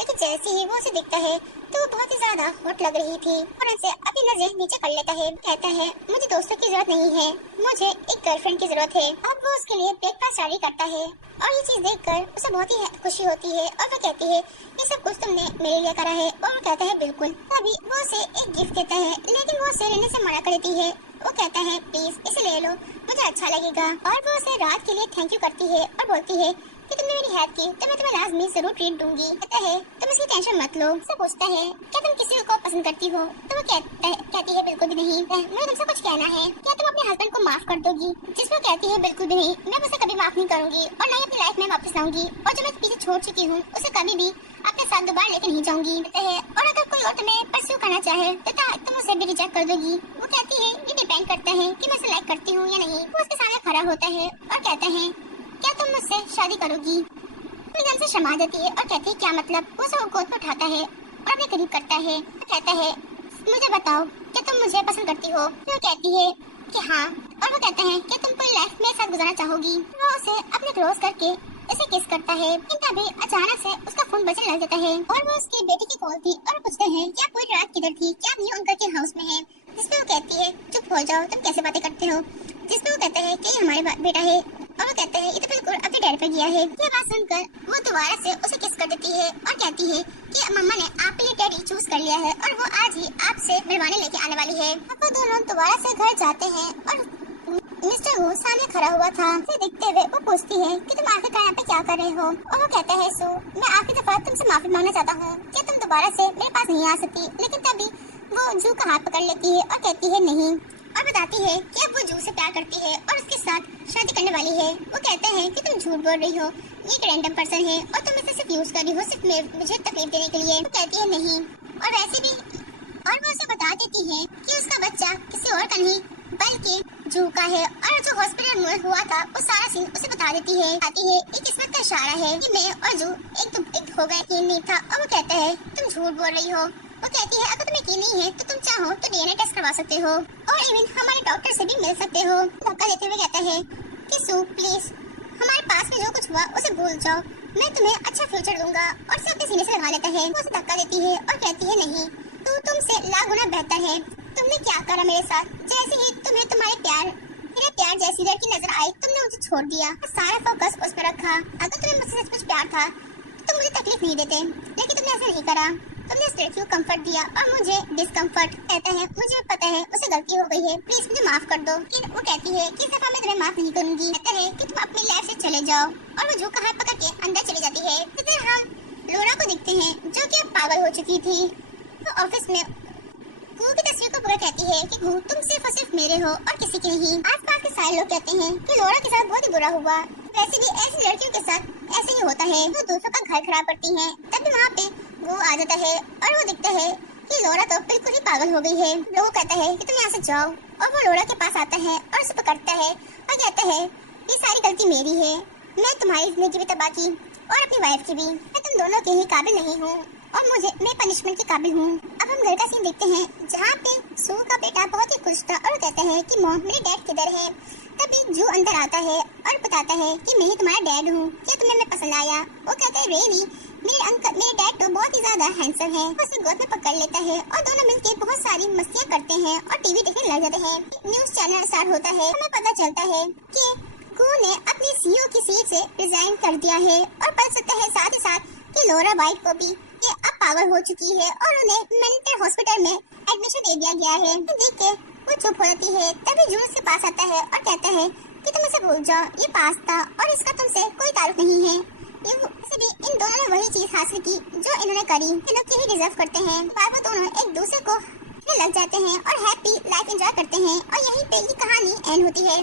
लेकिन जैसे ही वो उसे दिखता है तो वो बहुत ही ज्यादा हॉट लग रही थी और उनसे अपनी नजर नीचे कर लेता है। कहता है मुझे दोस्तों की जरूरत नहीं है, मुझे एक गर्लफ्रेंड की जरूरत है। अब वो उसके लिए ब्रेकफास्ट रेडी करता है और ये चीज देखकर उसे बहुत ही खुशी होती है और वो कहती है ये सब कुछ तुमने मेरे लिए करा है, और वो कहता है बिल्कुल। तभी वो उसे एक गिफ्ट देता है, लेकिन वो उसे लेने से मना कर देती है। वो कहता है प्लीज इसे ले लो, मुझे अच्छा लगेगा। और वो उसे रात के लिए थैंक यू करती है और बोलती है कि तुमने मेरी हेल्प की तो मैं तुम्हें लाजमी जरूर ट्रीट दूंगी। कहता है तुम इसकी टेंशन मत लो। उससे पूछता है क्या तुम किसी को पसंद करती हो, तो वो कहती है बिल्कुल भी नहीं, मुझे तुमसे कुछ कहना है, क्या तुम अपने हस्बैंड को माफ कर दोगी। जिसको कहती है बिल्कुल भी नहीं, मैं उसे कभी माफ नहीं करूंगी और ना ही अपनी लाइफ में वापस लाऊंगी, और जो मैं पीछे छोड़ चुकी हूँ उसे कभी भी अपने साथ दोबारा लेकर नहीं जाऊंगी। कहता है और अगर कोई और तुम्हें परस्यू करना चाहे तो तुम उसे भी रिजेक्ट कर दोगी। वो कहती है ये डिपेंड करता है कि मैं उसे लाइक करती हूँ या नहीं। वो उसके सामने खड़ा होता है और कहता है क्या तुम मुझसे शादी करोगी। एकदम से शर्मा जाती है और कहती है क्या मतलब। वो उसे गोद में उठाता है और अपने करीब करता है और कहता है मुझे बताओ क्या तुम मुझे पसंद करती हो। वो कहती है कि हाँ, और वो कहता है क्या तुम पूरी लाइफ मेरे साथ गुजारना चाहोगी। वो उसे अपने क्लोज करके उसे किस करता है। तभी अचानक से उसका फोन बजने लग जाता है और वो उसके बेटे की कॉल थी और पूछते हैं कि आप पूरी रात किधर थी, क्या आप न्यू अंकल के हाउस में हैं। जिसमें वो कहती है चुप हो जाओ, तुम कैसे बातें करते हो। जिसमें वो कहता है कि हमारे बेटा है, और वो कहता है ये तो बिल्कुल अपने डैड पे गया है। ये बात सुनकर वो दोबारा से उसे किस कर देती है और कहती है कि मम्मा ने आपके लिए डैडी चूज कर लिया है और वो आज ही आपसे मिलवाने लेके आने वाली है। अब वो दोनों दोबारा से घर जाते हैं और मिस्टर वो सामने खड़ा हुआ था। उसे देखते हुए वो पूछती है कि तुम आखिरकार यहाँ पे क्या कर रहे हो, और वो कहता है सो मैं आखिरी दफा तुमसे माफी मांगना चाहता हूँ, क्या तुम दोबारा से मेरे पास नहीं आ सकती। लेकिन तभी वो जू का हाथ पकड़ लेती है और कहती है नहीं, और बताती है कि अब वो जू से प्यार करती है और उसके साथ शादी करने वाली है। वो कहता है कि तुम झूठ बोल रही हो, ये एक रैंडम पर्सन है और तुम इसे सिर्फ यूज कर रही हो, सिर्फ मुझे तकलीफ देने के लिए। वो कहती है नहीं, और वैसे भी, और वो उसे बता देती है कि उसका बच्चा किसी और का नहीं बल्कि जू का है, और जो हॉस्पिटल में हुआ था वो सारा सीन उसे बता देती है। आती है एक किस्मत का इशारा है कि मैं और जू एक हो गए, यकीन नहीं था। और वो कहता है तुम झूठ बोल रही हो। वो कहती है अगर तुम्हें यकीन नहीं है तो तुम चाहो तो डीएनए टेस्ट करवा सकते हो और इवन हमारे डॉक्टर से भी मिल सकते हो। धक्का देते हुए कहता है कि सू प्लीज हमारे पास में जो कुछ हुआ उसे भूल जाओ, मैं तुम्हें अच्छा फ्यूचर दूंगा। और से अपने सीने से लगा लेता है। वो उसे धक्का देती है और कहती है नहीं, तू तुमसे लाख गुना बेहतर है, तुमने क्या करा मेरे साथ। जैसे ही तुम्हें मेरे प्यार जैसी लड़की नजर आई तुमने मुझे छोड़ दिया, सारा फोकस उस पर रखा। अगर तुम्हें मुझसे सच कुछ प्यार था तो तुम मुझे तकलीफ नहीं देते, लेकिन तुमने ऐसा नहीं करा। तुमने इस लड़की को कंफर्ट दिया और मुझे डिस्कम्फर्ट। कहता है मुझे पता है मुझसे गलती हो गई है, प्लीज मुझे माफ कर दो। लेकिन वो कहती है कि इस दफा मैं तुम्हें माफ नहीं करूंगी। कहता है कि तुम अपनी लाइफ से चले जाओ, और वो जू का हाथ पकड़ के अंदर चली जाती है। फिर हम लोरा को दिखते हैं जो कि पागल हो चुकी थी। वो ऑफिस में गू की तस्वीर को पकड़ कहती है कि गू तुम सिर्फ और सिर्फ मेरे हो और किसी के नहीं। आसपास के सारे लोग कहते हैं कि लोरा के साथ बहुत ही बुरा हुआ, वैसे भी ऐसी लड़कियों के साथ ऐसे ही होता है जो दूसरों का घर खराब करती हैं। तभी वहाँ पे गू आ जाता है और वो दिखता है कि लोरा तो बिल्कुल ही पागल हो गई है। वो कहता है कि तुम यहाँ से जाओ और वो लोरा के पास आता है और उसे पकड़ता है और कहता है ये सारी गलती मेरी है, मैं तुम्हारी जिंदगी भी तबाह की और अपनी वाइफ की भी, मैं तुम दोनों के ही काबिल नहीं हूँ और मैं पनिशमेंट के काबिल हूँ। अब हम घर का सीन देखते हैं जहाँ पे सू का बेटा बहुत ही खुश था और वो कहता है कि मॉम मेरे डैड किधर है। तभी जू अंदर आता है और बताता है कि मैं ही तुम्हारा डैड हूँ, क्या तुम्हें मैं पसंद आया। वो कहता है रियली, मेरे डैड तो बहुत ही ज्यादा हैंडसम है। वो उसे गोद में पकड़ लेता है और दोनों मिलकर बहुत सारी मस्तियाँ करते हैं और टीवी देखने लग जाते हैं। न्यूज चैनल स्टार्ट होता है, हमें पता चलता है कि गू ने अपनी सीईओ की सीट से रिजाइन कर दिया है और पता चलता है साथ ही साथ कि लोरा वाइट को भी ये अब पागल हो चुकी है और उन्हें मेंटल हॉस्पिटल में एडमिशन दे दिया गया है। देख के वो चुप हो जाती है। तभी जू उसके पास आता है और कहता है कि तुम इसे भूल जाओ, ये पास था और इसका तुमसे कोई ताल्लुक नहीं है। भी इन दोनों ने वही चीज हासिल की जो इन्होंने करी, इन लोग यही डिजर्व करते हैं। बार दोनों एक दूसरे को लग जाते हैं और हैप्पी लाइफ एंजॉय करते हैं और यहीं पे ये कहानी एंड होती है।